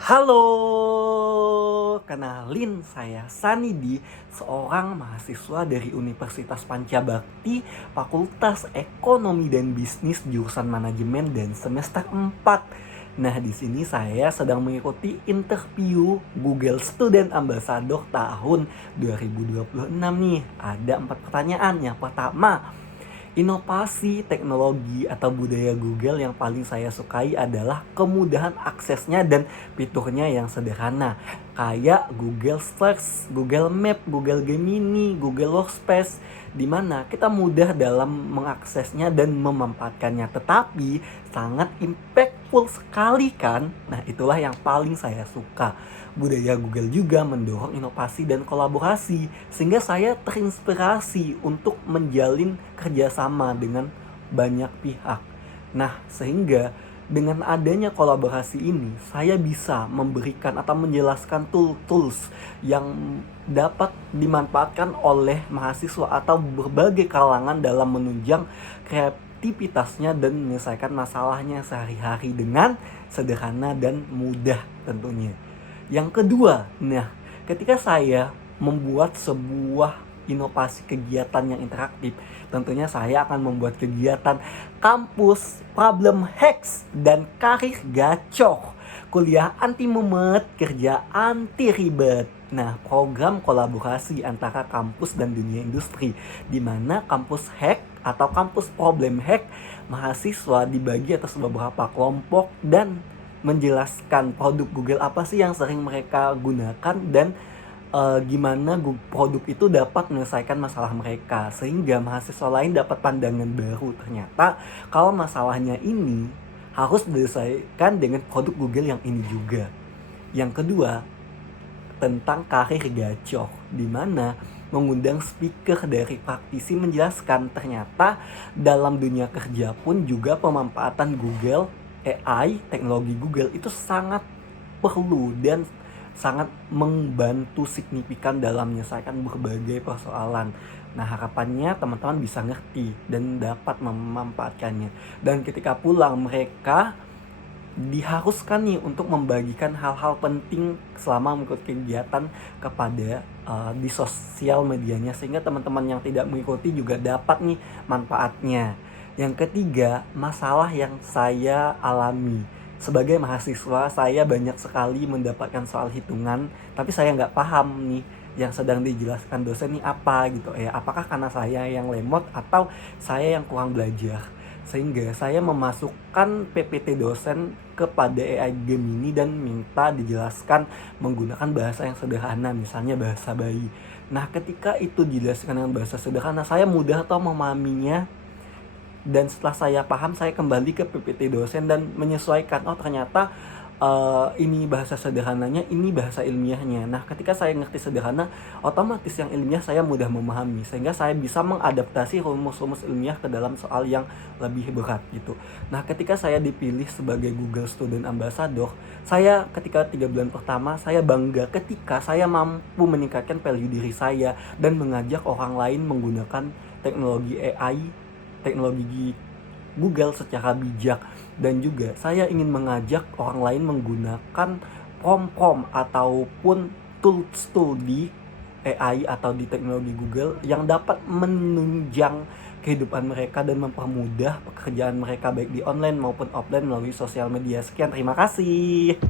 Halo, kenalin saya Sanidi, seorang mahasiswa dari Universitas Pancabakti, Fakultas Ekonomi dan Bisnis jurusan Manajemen dan semester 4. Nah, di sini saya sedang mengikuti interview Google Student Ambassador tahun 2026 nih. Ada 4 pertanyaan. Yang pertama, inovasi teknologi atau budaya Google yang paling saya sukai adalah kemudahan aksesnya dan fiturnya yang sederhana. Kayak Google Search, Google Map, Google Gemini, Google Workspace, di mana kita mudah dalam mengaksesnya dan memanfaatkannya. Tetapi sangat impactful sekali kan? Nah, itulah yang paling saya suka. Budaya Google juga mendorong inovasi dan kolaborasi, sehingga saya terinspirasi untuk menjalin kerjasama dengan banyak pihak. Nah, sehingga dengan adanya kolaborasi ini, saya bisa memberikan atau menjelaskan tools yang dapat dimanfaatkan oleh mahasiswa atau berbagai kalangan dalam menunjang kreativitasnya dan menyelesaikan masalahnya sehari-hari dengan sederhana dan mudah tentunya. Yang kedua, nah, ketika saya membuat sebuah inovasi kegiatan yang interaktif, tentunya saya akan membuat kegiatan kampus, problem hacks, dan karir gacor. Kuliah anti mumet, kerja anti ribet. Nah, program kolaborasi antara kampus dan dunia industri, di mana kampus hack atau kampus problem hack, mahasiswa dibagi atas beberapa kelompok dan menjelaskan produk Google apa sih yang sering mereka gunakan dan gimana produk itu dapat menyelesaikan masalah mereka, sehingga mahasiswa lain dapat pandangan baru. Ternyata kalau masalahnya ini harus diselesaikan dengan produk Google yang ini juga. Yang kedua, tentang karir gacor, di mana mengundang speaker dari praktisi menjelaskan ternyata dalam dunia kerja pun juga pemanfaatan Google AI, teknologi Google itu sangat perlu dan sangat membantu signifikan dalam menyelesaikan berbagai persoalan. Nah, harapannya teman-teman bisa ngerti dan dapat memanfaatkannya. Dan ketika pulang mereka diharuskan nih untuk membagikan hal-hal penting selama mengikuti kegiatan kepada di sosial medianya, sehingga teman-teman yang tidak mengikuti juga dapat nih manfaatnya. Yang ketiga, masalah yang saya alami sebagai mahasiswa, saya banyak sekali mendapatkan soal hitungan, tapi saya nggak paham nih yang sedang dijelaskan dosen nih apa gitu ya. Apakah karena saya yang lemot atau saya yang kurang belajar? Sehingga saya memasukkan PPT dosen kepada AI Gemini dan minta dijelaskan menggunakan bahasa yang sederhana, misalnya bahasa bayi. Nah, ketika itu dijelaskan dengan bahasa sederhana, saya mudah atau memahaminya, dan setelah saya paham, saya kembali ke PPT dosen dan menyesuaikan. Oh, ternyata ini bahasa sederhananya, ini bahasa ilmiahnya. Nah, ketika saya ngerti sederhana, otomatis yang ilmiah saya mudah memahami, sehingga saya bisa mengadaptasi rumus-rumus ilmiah ke dalam soal yang lebih berat gitu. Nah, ketika saya dipilih sebagai Google Student Ambassador, saya ketika 3 bulan pertama, saya bangga ketika saya mampu meningkatkan value diri saya dan mengajak orang lain menggunakan teknologi AI, teknologi Google secara bijak. Dan juga saya ingin mengajak orang lain menggunakan prom ataupun tools di AI atau di teknologi Google yang dapat menunjang kehidupan mereka dan mempermudah pekerjaan mereka baik di online maupun offline melalui sosial media. Sekian, terima kasih.